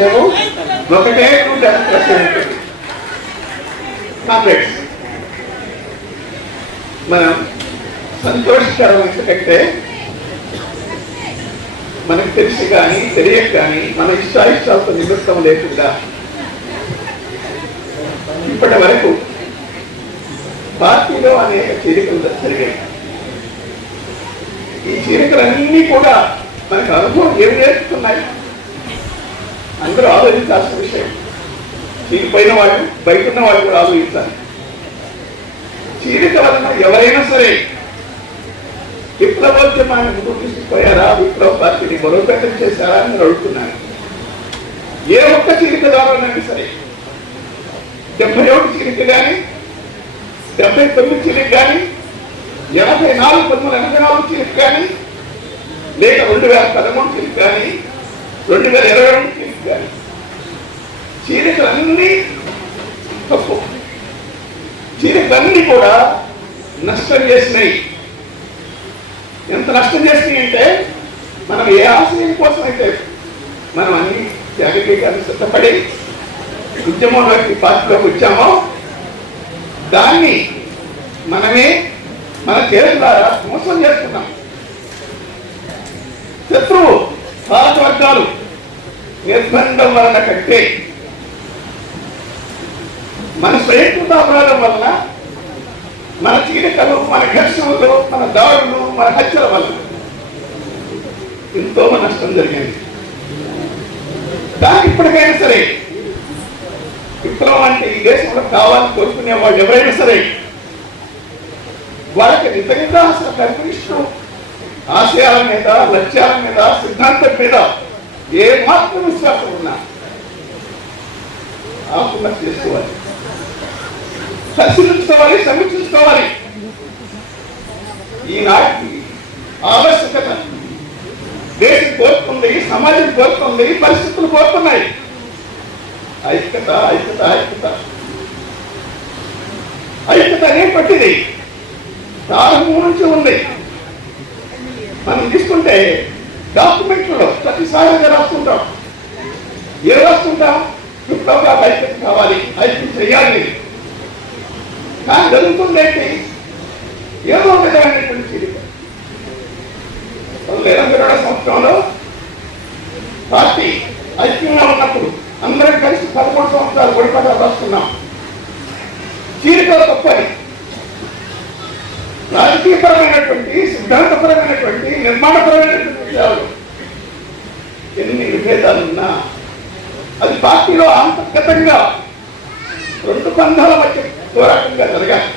లేవు, ఒకటే 210% కాంగ్రెస్. మనం సంతోషకరం ఎందుకంటే మనకు తెలిసి కానీ తెలియక కానీ మన ఇష్టాయిష్టాలతో నిమిత్తం లేకుండా ఇప్పటి వరకు పార్టీలో అనేక చీలికలు జరిగాయి. ఈ చీలికలన్నీ కూడా మనకు అనుభవం ఏమి నేర్పుతున్నాయి? అందరూ ఆలోచించాల్సిన విషయం. చీలిపోయిన వాళ్ళు బయట ఉన్న వాళ్ళు కూడా ఆలోచించాలి. చీలిక వలన ఎవరైనా సరే విప్లవోద్యమాన్ని ముందుకు తీసుకుపోయారా, విప్లవ పార్టీని బలోపేతం చేశారా అని నేను అడుగుతున్నాను. ఏ ఒక్క చీలిక ద్వారానైనా సరే 71 చీలిక కానీ 79 చీలిక కానీ 1984 చీలిక కానీ లేక 2013 చీలిక కానీ 2022 చీలిక కానీ చీలికలన్నీ తప్పు. చీలికలన్నీ కూడా నష్టం చేసినాయి. ఎంత నష్టం చేసినాయి అంటే మనం ఏ ఆశయం కోసం అయితే మనం అన్ని త్యాగీకాన్ని సిద్ధపడి ఉద్యమంలోకి పార్టీలోకి వచ్చామో దాన్ని మనమే మన చేతుల ద్వారా మోసం చేస్తున్నాం. శత్రువు పాలక వర్గాలు నిర్బంధం వలన కంటే మన స్వయంకృత అపరాధం వలన, మన చీలికలు, మన ఘర్షణలు, మన దాడులు, మన హత్యల వల్ల ఎంతో నష్టం జరిగింది. దానికి ఇప్పటికైనా సరే విప్లవం అంటే ఈ దేశంలో కావాలని కోరుకునే వాళ్ళు ఎవరైనా సరే వాళ్ళకి నిజంగా అసలు కమ్యూనిస్టు ఆశయాల మీద, లక్ష్యాల మీద, సిద్ధాంతం మీద ఏ మాత్రం విశ్వాసం ఉన్నా ఆత్మ చేసుకోవాలి, పరిశీలించుకోవాలి, సమీక్షించుకోవాలి. ఈనాటి ఆవశ్యకత దేశం కోరుతుంది, సమాజం కోరుతుంది, పరిస్థితులు కోరుతున్నాయి. ఐక్యత ఐక్యత ఐక్యత ఐక్యత అనేటువంటిది ప్రారంభం నుంచి ఉంది. మనం తీసుకుంటే డాక్యుమెంట్లలో ప్రతిసారిగా రాస్తుంటాం. ఏ రాస్తుంటాం? విప్లవంగా ఐక్యత కావాలి, ఐక్యం చేయాలి. కానీ జరుగుతుందేంటి? ఏదో విధమైనటువంటి చీలిక. 2022 సంవత్సరంలో పార్టీ ఐక్యంగా ఉన్నప్పుడు అందరం కలిసి 13 సంవత్సరాలు గొడవగా రాస్తున్నాం. చీలికలు తప్పని రాజకీయపరమైనటువంటి, సిద్ధాంతపరమైనటువంటి, నిర్మాణపరమైనటువంటి విషయాలు ఎన్ని విభేదాలున్నా అది పార్టీలో అంతర్గతంగా 2 బంధాల మధ్య పోరాటంగా జరగాలి.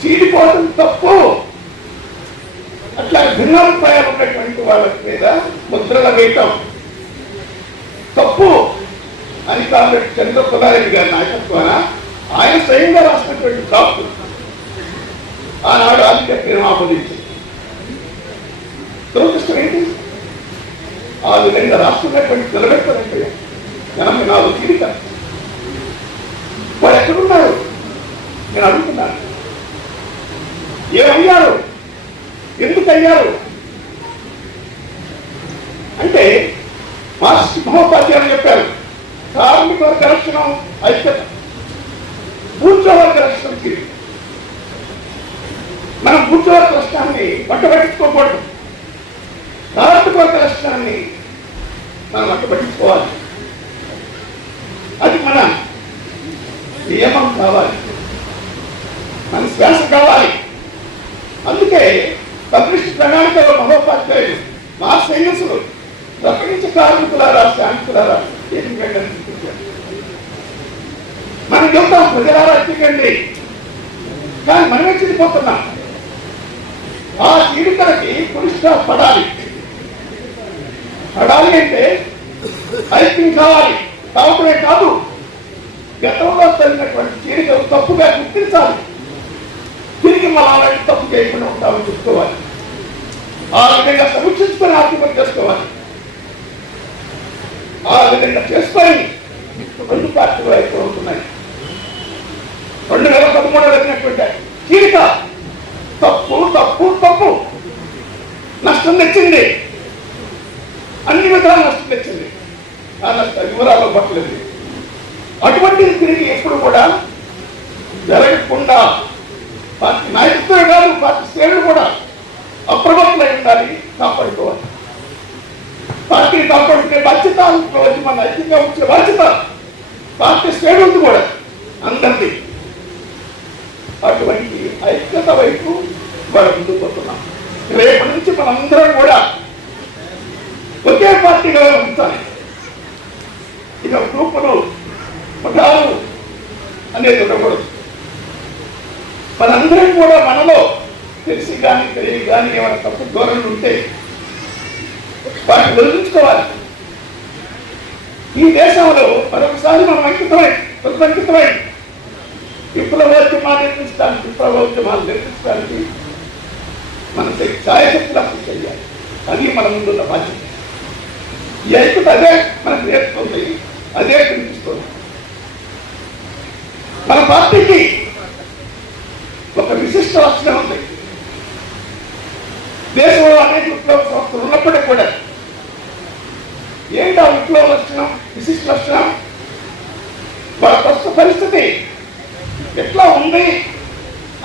చీలిపోవడం తప్పు. అట్లా భిన్నాభిప్రాయాలు ఉన్నటువంటి వాళ్ళ మీద ముద్రల వేయటం తప్పు అని కాంగ్రెస్ చంద్రపుల్లారెడ్డి గారి నాయకత్వాన ఆయన స్వయంగా రాసినటువంటి డ్రాఫ్ట్ ఆనాడు ఆధిపత్యం ఆపదించింది. దురదృష్టం ఏంటి? ఆ విధంగా రాష్ట్రమైనటువంటి నిలబెట్టాలంటే 84 చీలిక. వాళ్ళు ఎక్కడున్నారు? నేను అడుగుతున్నాను. ఏమయ్యారు? ఎందుకు అయ్యారు అంటే మార్క్స్ మహోపాధ్యాయులు చెప్పారు, కార్మిక వర్గ లక్షణం ఐక్యత, బూర్జువా లక్షణం చీలిక. మనం బూర్జువా లక్షణాన్ని పట్టబట్టించుకోకూడదు. కార్మిక వర్గ లక్షణాన్ని మనం పట్టబట్టించుకోవాలి. అది మన నియమం కావాలి, మన శ్వాస కావాలి. అందుకే కమ్యూనిస్ట్ ప్రణాళికలో మహోపాధ్యాయులు, మార్క్స్ ఎంగెల్స్లు ప్రపంచ కార్మికులారా, శ్రామికులారా మనం చెప్తాం ప్రజలారా ఎత్తికండి, కానీ మనమే చెడిపోతున్నాం. ఆ చీలికలకి పురుషుగా పడాలి. పడాలి అంటే ఐక్యం కావాలి. కావటమే కాదు, గతంలో జరిగినటువంటి చీలికలు తప్పుగా గుర్తించాలి. తిరిగి మళ్ళీ అలాంటి తప్పు చేయకుండా ఉంటామని చెప్పుకోవాలి. ఆ విధంగా సమీక్షించుకొని ఆత్మహత్య చేసుకోవాలి. ఆ విధంగా చేసుకొని 2 పార్టీలు అయితే ఉంటున్నాయి. 2013 జరిగినటువంటి చీలిక తప్పు తప్పు తప్పు, నష్టం తెచ్చింది, అన్ని విధాలు నష్టం తెచ్చింది. ఉండాలి, కాపాడుకోవాలి. పార్టీ కాపాడుకునే బాధ్యత, వచ్చి మన ఐక్యంగా ఉంచే బాధ్యత పార్టీ శ్రేణులది కూడా అందరిది. అటువంటి ఐక్యత వైపు మనం ముందుకు పోతున్నాం. రేపు నుంచి మనందరం కూడా ఒకే పార్టీగా ఉంచాలి. ఇక గ్రూపులు మఠాలు అనేది ఉండకూడదు. మనందరం కూడా మనలో తెలిసి కానీ తెలియ కానీ ఏమైనా తప్పు ధోరణులు ఉంటే వాటిని వదిలించుకోవాలి. ఈ దేశంలో మరొకసారి మనం అంకితమై విప్లవోద్యమాలు నిర్మించడానికి మన ఛాయశక్తులు అసలు చేయాలి. అది మన ముందున్న బాధ్యత. ఈ ఐక్యత అదే మనకు నేర్పుతుంది, అదే కనిపిస్తుంది. మన పార్టీకి ఒక విశిష్ట లక్షణం ఉంది. దేశంలో అనేక విప్లవ సంస్థలు ఉన్నప్పటికీ కూడా ఏంటి ఆ విప్లవ లక్షణం, విశిష్ట లక్షణం? వాళ్ళ ప్రస్తుత పరిస్థితి ఎట్లా ఉంది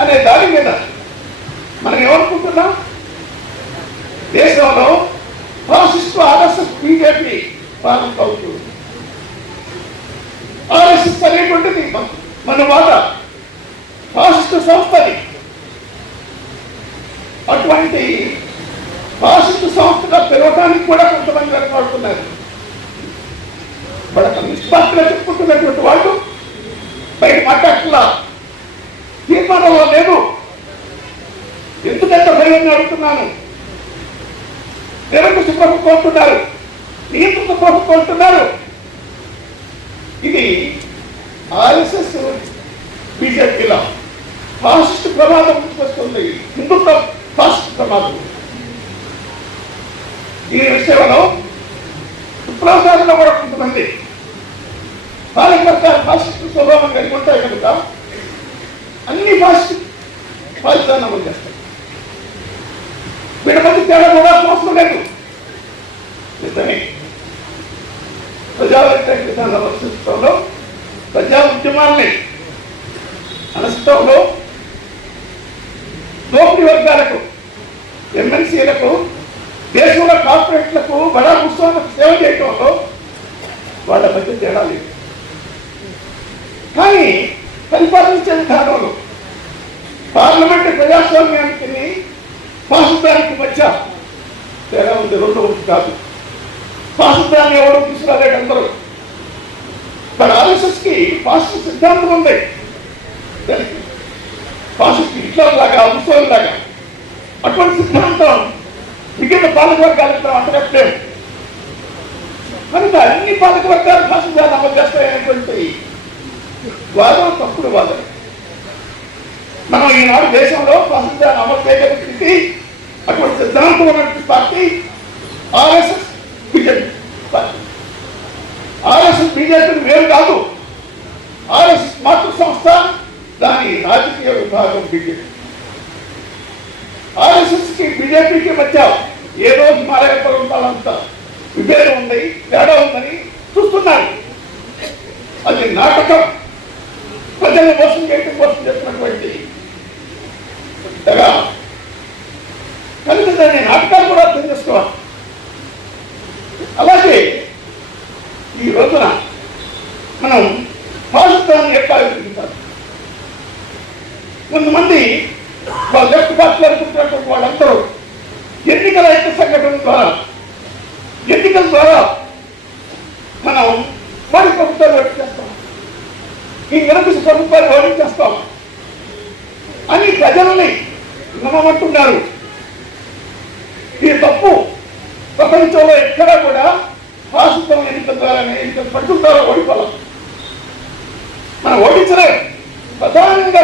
అనే దాని మీద మనం ఏమనుకుంటున్నాం? దేశంలో ఫాసిస్టు ఆర్ఎస్ఎస్ బీజేపీ పాలన అవుతుంది. ఆర్ఎస్ఎస్ అనేటువంటిది మన వాద ఫాసిస్టు సంస్థది. అటువంటి ఫాసిస్టు సంస్థగా పిలవటానికి కూడా కొంతమంది వెనకాడుతున్నారు. వాళ్ళ కమ్యూనిస్ట్ పార్టీలో చెప్పుకుంటున్నటువంటి వాళ్ళు బయట మాట్లాడట్లా, తీర్మానంలో లేదు. ఎందుకంత భయం అడుగుతున్నాను. నిరంకుశ ప్రభుత్వం అంటున్నారు, నియంత్రిత ప్రభుత్వం అంటున్నారు. ఇది ఆర్ఎస్ఎస్ బీజేపీలో ఫాసిస్ట్ ప్రమాదం వస్తుంది, హిందుత్వ ఫాసిస్ట్ ప్రమాదం. ఈ విషయంలో విప్లవకారులు కూడా కొంతమంది పాలకవర్గాలు ఫాసిస్ట్ స్వభావం కలిగి ఉంటాయి కనుక అన్ని ఫాసిస్టాన్ని అమలు చేస్తారు. వీళ్ళ మధ్య తేడా కూడా అవసరం లేదు. నిజమే, ప్రజా వ్యతిరేక విధానాల వర్షించడంలో, ప్రజా ఉద్యమాల్ని అనసటంలో, దోపిడీ వర్గాలకు, ఎమ్మెల్సీలకు, దేశంలో కార్పొరేట్లకు, బడా ఉత్సవాలకు సేవ చేయడంలో వాళ్ళ మధ్య తేడా లేదు. కానీ పరిపాలించే విధానంలో పార్లమెంటు ప్రజాస్వామ్యానికి ఫాసిజానికి మధ్య తేడా ఉంది. రెండు ఒకటి కాదు. ఫాసిజాన్ని ఎవరు తీసుకురాలేడు అందరూ. మన ఆర్ఎస్ఎస్ కి ఫాసిస్ట్ సిద్ధాంతం ఉంది. ఫాసిస్ట్ హిట్లర్ లాగా, ముసోలిని లాగా అటువంటి సిద్ధాంతం మిగిలిన పాలకవర్గాలకు అంటగట్టలేము. కనుక అన్ని పాలకవర్గాలు ఫాసిజాన్ని అమలు చేస్తాయనేటువంటి వాదన తప్పుడు వాదన. మనం ఈనాడు దేశంలో ఫాసిజాన్ని అమలు చేయగలిగితే అటువంటి సిద్ధాంతం ఉన్నటువంటి party RSS BJP party. RSS BJP వేరు కాదు. ఆర్ఎస్ఎస్ మాతృ సంస్థ, దాని రాజకీయ విభాగం బీజేపీ. ఆర్ఎస్ఎస్ కి బీజేపీకి మధ్య ఏదో హిమాలయ పర్వతాలంతా విభేదం ఉంది, తేడా ఉందని చూస్తున్నారు. అది నాటకం, ప్రజలను మోసం చేయడం కోసం చేస్తున్నటువంటి కనుక దాన్ని నాటకాలు కూడా అర్థం చేసుకోవాలి. అలాగే ఈ రోజున మనం ఫాసిజాన్ని ఎట్లా ఎదుర్కొంటారు? కొంతమంది వాళ్ళ లెఫ్ట్ పార్టీలో అనుకుంటున్నటువంటి వాళ్ళందరూ ఎన్నికల ఐక్య సంఘటన ద్వారా, ఎన్నికల ద్వారా మనం వాడి ప్రభుత్వాలు ఓడించేస్తాం, ఈ నిరంకుశ ప్రభుత్వాన్ని ఓడించేస్తాం అని ప్రజలని నమ్మమంటున్నారు. ఈ తప్పు. ప్రపంచంలో ఎక్కడా కూడా ఫాసిజం ఎన్నికల ద్వారా, ఎన్నికల పట్టుల ద్వారా ఓడిపోవాలి. మనం ఓడించలేం. ప్రధానంగా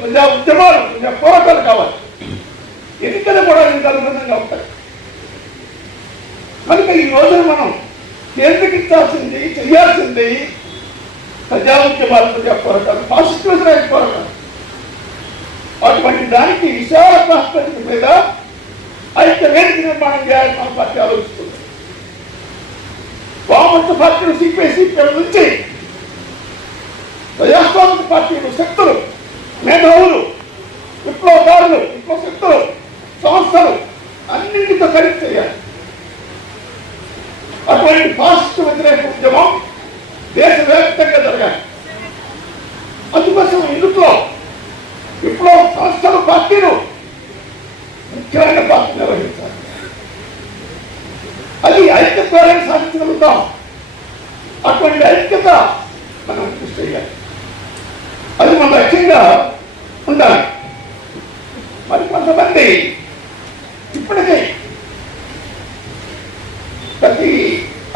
ప్రజా ఉద్యమాలు, ప్రజా పోరాటాలు కావాలి. ఎన్నికలు కూడా దీనికి అనుబంధంగా ఉంటాయి. కనుక ఈ రోజున మనం కేంద్రీకరించాల్సింది, చేయాల్సింది ప్రజా ఉద్యమాలు, ప్రజా పోరాటాలు, ఫాసిస్ట్ వ్యతిరేక పోరాటాలు. అటువంటి దానికి విశాల ప్రాతిపదిక మీద ఐక్య వేదిక నిర్మాణం చేయాలని మన పార్టీ ఆలోచిస్తుంది. వామపక్ష పార్టీలు సిపిఐ నుంచి ప్రజాస్వామిక పార్టీలు, శక్తులు, మేధావులు, విప్లవకారులు, విప్లవ శక్తులు, సంస్థలు అన్నింటితో విప్లవ సంస్థలు పార్టీలు ముఖ్యమైన పాత్ర నిర్వహించాలి. అది ఐక్యత ద్వారా సాధించగలుగుతాం. అటువంటి ఐక్యత మనం కృషి చేయాలి. అది మన లక్ష్యంగా ఉండాలి. మరి కొంతమంది ఇప్పటికే ప్రతి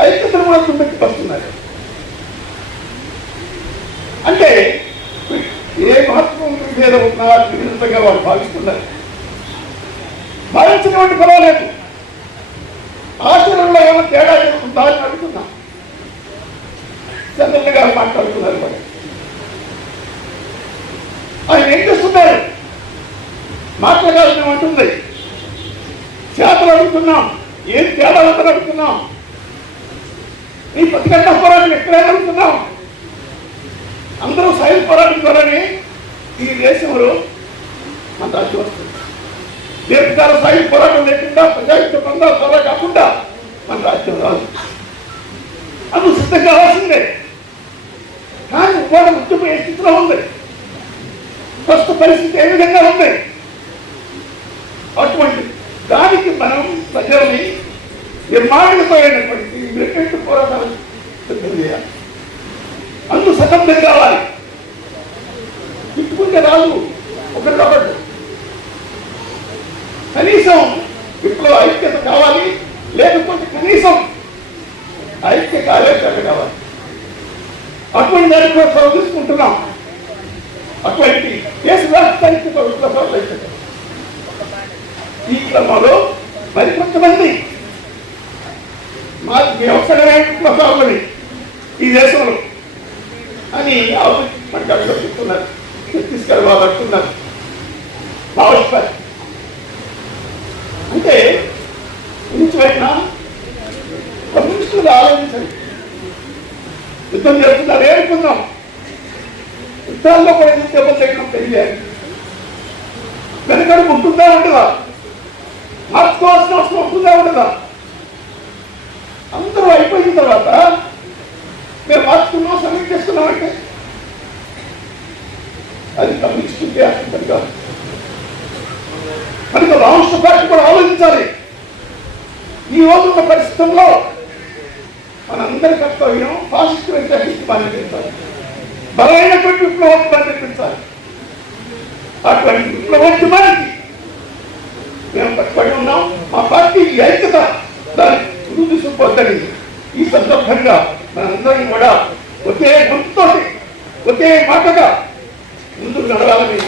ఐక్యతను కూడా తుంపెట్టుకొస్తున్నారు. అంటే ఏ మహత్వం భేదం ఉన్నా విధంగా వాళ్ళు భావిస్తున్నారు. భావించినటువంటి పర్వాలేదు. ఆచరణలో ఏమైనా తేడా జరుగుతుందా అని అడుగుతున్నా. చంద్రన్న గారు మాట్లాడుతున్నారు. మరి ఆయన ఏం చేస్తున్నారు? మాట్లాడాలని అంటుంది. చేతలు అడుగుతున్నాం. ఏం తేడా ఉందని అడుగుతున్నాం. నీ ప్రతిఘటన పోరాటం ఎక్కడే అడుగుతున్నాం. అందరూ సైనిక పోరాటం ద్వారానే ఈ దేశంలో మన రాజ్యం వస్తుంది. దీర్ఘకాల సైనిక పోరాటం లేకుండా ప్రజాయుద్ధ బంధాల ద్వారా కాకుండా మన రాజ్యం రాదు. అందుకు సిద్ధం కావాల్సిందే. కానీ వాళ్ళ ఉద్యమం ఏ స్థితిలో ఉంది, ప్రస్తుత పరిస్థితి ఏ విధంగా ఉంది, అటువంటి దానికి మనం ప్రజల్ని నిర్మాణంతో అయినటువంటి మిలిటెంట్ పోరాటాలు సిద్ధం చేయాలి. అందుకు సన్నద్ధం కావాలి. తిట్టుకుంటే రాదు ఒకరికొకరు. కనీసం విప్లవ ఐక్యత కావాలి. లేకపోతే కనీసం ఐక్య కార్యాచరణ కావాలి. అటువంటి దానికి కూడా చొరవ తీసుకుంటున్నాం. అటువంటి దేశ రాష్ట్ర ఐక్యత విప్లవ ఐక్యత. ఈ క్రమంలో మరి కొంతమంది మేము ఒక్కడమే విప్లవాలని ఈ దేశంలో అని మనకు చెప్తున్నారు. ఛత్తీస్గఢ్ వాళ్ళు అంటున్నారు మావోయిస్ట్ అంటే నిజమైన కమ్యూనిస్టులు ఆలోచించండి. యుద్ధం చేస్తున్నారు ఏనుకుందాం. యుద్ధాల్లో కూడా ఎందుకు దెబ్బలు తగ్గడం తెలియాలి. వెనకడు ఉంటుందా ఉండదా? మార్చుకోవాల్సిన అవసరం ఉంటుందా ఉండదా? అందరూ అయిపోయిన తర్వాత మేము మార్చుకున్నాం సమీక్షిస్తున్నామంటే అది కమ్యూనిస్టులకే అర్థం కాదు. మనకు రాష్ట్ర పార్టీ కూడా ఆలోచించాలి. ఈ రోజు ఉన్న పరిస్థితుల్లో మనందరి కర్తవ్యం ఫాసిస్ట్ వ్యతిరేకించాలి, బలమైనటువంటి విప్లవోద్యమాన్ని నిర్మించాలి. అటువంటి విప్లవోద్యమానికి మేము కట్టుబడి ఉన్నాం. మా పార్టీ ఐక్యత దాన్ని ముందు తీసుకుపోద్దని ఈ సందర్భంగా మనందరం కూడా ఒకే గుర్తుతోటి ఒకే మాటగా ముందుకు నడవాలని